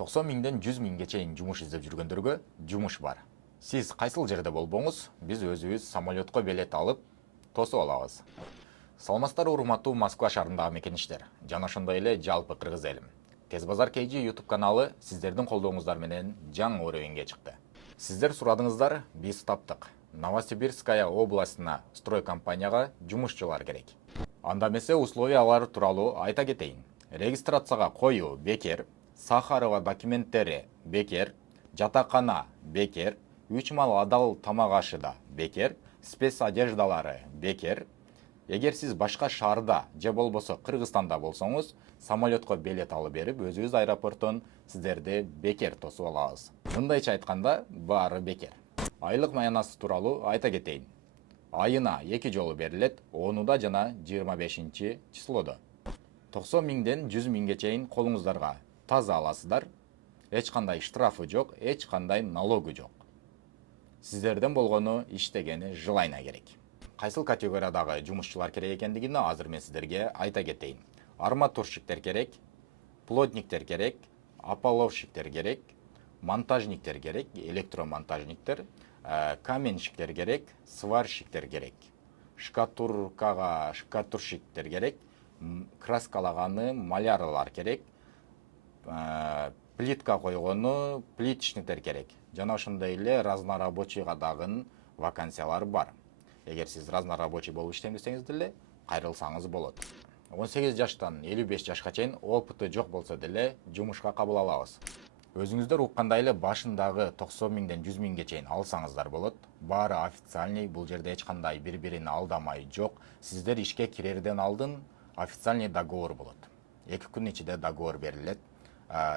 90 миңден 100 миңге чейин жумуш издеп жүргөндөргө жумуш бар. Сиз кайсыл жерде болбоңуз, биз өзүбүз самолетко билет алып тосуп алабыз. Саламатсыздар урматтуу Москва шаарындагы мекеништер жана ошондой эле жалпы кыргыз элим. Тез базар KG YouTube каналы сиздердин колдооңуздар менен жаңы уровеньге чыкты. Сиздер сурадыңыздар, биз таптык. Новосибирская областына стройкомпанияга жумушчулар керек. Анда эмесе условиялар тууралуу айта кетейин. Регистрацияга коюу бекер, Сахарова документтери бекер, жатакана бекер, 3 мал адал тамак ашы да бекер, спец одеждалары бекер. Эгер сиз башка шаарда же болбосо Кыргызстанда болсоңуз, самолетко билет алып берип, өзүбүз аэропорттон сиздерди бекер тосуп алабыз. Мындайча айтканда, баары бекер. Айлык маянасы тууралуу айта кетейин. Айына 2 жолу берилет, 10-да жана 25-числоодо. 90 миңден 100 миңге чейин колуңуздарга таза аласыздар. Эч кандай штрафы жок, эч кандай налогу жок. Сиздерден болгону иштегени жыл айына керек. Кайсыл категориядагы жумушчулар керек экендигини азыр мен сиздерге айта кетейин. Арматурщиктер керек, плотниктер керек, ополовщиктер керек, монтажниктер керек, электромонтажниктер, каменщиктер керек, сварщиктер керек, шкатурщиктер керек, краскалаганы малярлар керек, плитка койгону плиточниктер керек. Жана ошондой эле разнорабочийга дагы вакансиялар бар. Эгер сиз разнорабочий болуп иштейм десеңиз деле кайрылсаңыз болот. 18 жаштан 55 жашка чейин опыты жок болсо деле жумушка кабыл алабыз. Өзүңүздөр уккандай эле башындагы 90 миңден 100 миңге чейин алсаңыздар болот. Баары официальный, бул жерде эч кандай бири-бирин алдамай жок. Сиздер ишке кирерден алдын официальный договор болот. 2 күн ичинде договор берилет.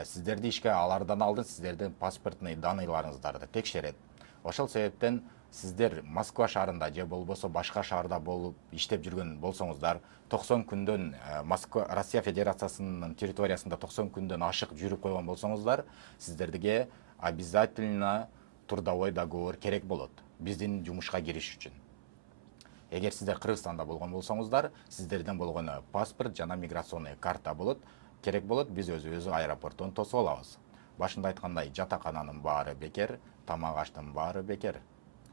Сиздерди ишке алардан алдын сиздердин паспортный даныйларыңыздарды текшерет. Ошол себептен сиздер Москва шаарында же болбосо башка шаарда болуп иштеп жүргөн болсоңуздар, 90 күндөн Москва Россия Федерациясынын территориясында 90 күндөн ашык жүрүп койгон болсоңуздар, сиздерге обязательно трудовой договор керек болот биздин жумушка кириш үчүн. Эгер сиздер Кыргызстанда болгон болсоңуздар, сиздерден болгону паспорт жана миграционный карта болот. Керек болот, биз өзүбүз аэропорттон тосуп алабыз. Башында айткандай, жатакананын баары бекер, тамак аштын баары бекер.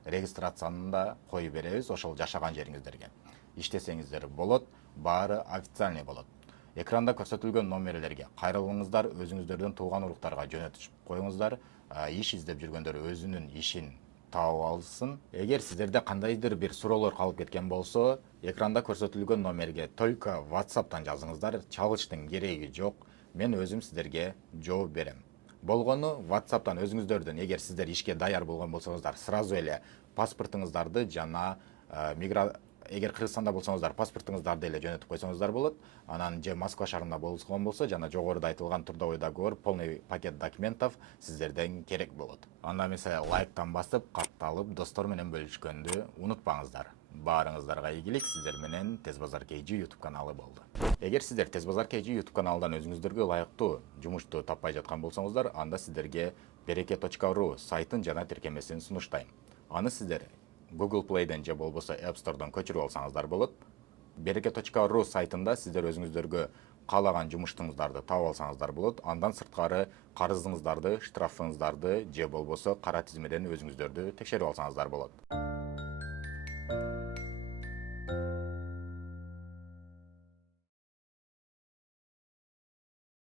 Регистрацияны да коюп беребиз ошол жашаган жериңиздерге. Иштесеңиздер болот, баары официальный болот. Экранда көрсөтүлгөн номерлерге кайрылыңыздар, өзүңүздөрдүн тууган уруктарга жөнөтүп коюңуздар. Иш издеп жүргөндөр өзүнүн ишин таап алсын. Эгер сиздерде кандайдыр бир суроолор калып кеткен болсо, экранда көрсөтүлгөн номерге только WhatsApp'тан жазыңыздар, чалыштын кереги жок. Мен өзүм сиздерге жооп берем. Болгону WhatsApp'тан өзүңүздөрдүн, эгер сиздер ишке даяр болгон болсоңуздар, сразу эле паспортуңуздарды жана эгер Кыргызстанда болсоңуздар, паспортуңуздарды эле жөнөтүп койсоңуздар болот. Анан же Москва шаарында болгон болсо, жана жогоруда айтылган трудовой договор, полный пакет документов сиздерден керек болот. Анда эмесе лайктан басып, катталып, достор менен бөлүшкөндү унутпаңыздар. Баарыңыздарга ийгилик, сиздер менен Тез базар KG YouTube каналы болду. Эгер сиздер Тез базар KG YouTube каналынан өзүңүздөргө ылайыктуу жумушту таппай жаткан болсоңуздар, анда сиздерге bereke.ru сайтын жана тиркемесин сунуштайм. Аны сиздер Google Play'ден же болбосо App Store'дан көчүрүп алсаңыздар болот. bereke.ru сайтында сиздер өзүңүздөргө каалаган жумуштуңуздарды таап алсаңыздар болот. Андан сырткары карызыңыздарды, штрафыңыздарды же болбосо кара тизмеден өзүңүздөрдү текшерип алсаңыздар болот.